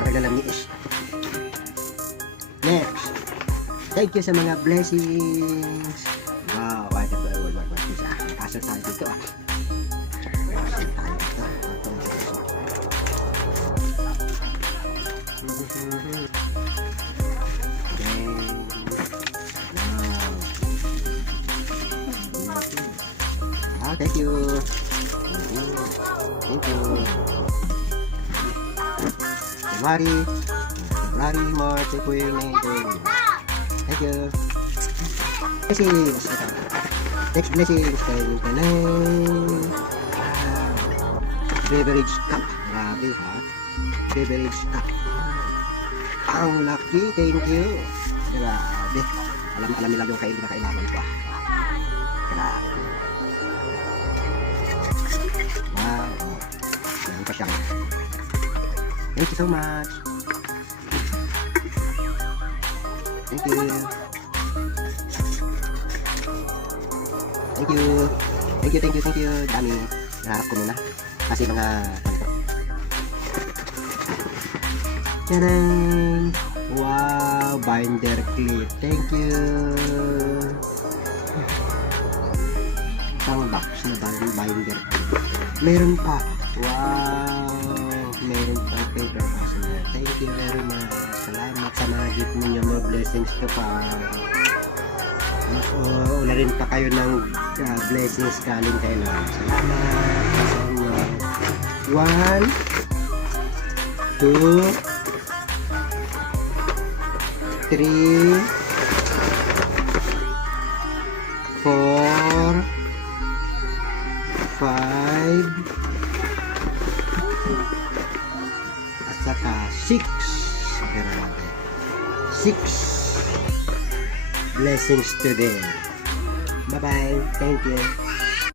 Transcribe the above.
Paragalamis. Next. Thank you sa mga blessings. Wow, wait. Kasal tayo dito ah. Kasal tayo dito. Thank you. Thank you. February, March, April, May, June. Thank you. Blessings. Next blessings. Beverage cup. Grabe ha. Beverage cup. Ang lucky. Thank you. Grabe. Alam nila yung kailangan ko ah. Grabe. Wow. Ganun pa siyang. Thank you so much. Thank you. Thank you. Dami. Naharap ko muna. Kasi mga Tadang! Wow! Binder clip. Thank you. Isang box na binder clip. Meron pa. Wow! Meron pa paper fastener. Thank you very much. Salamat sa mga gift ninyo. Mga blessings to pa. Ula rin pa kayo ng blessings galing kay Lord. Salamat sa inyo. 1, 2, 3, 4, 5, at saka 6. Grabe. 6 blessings today. Bye-bye. Thank you.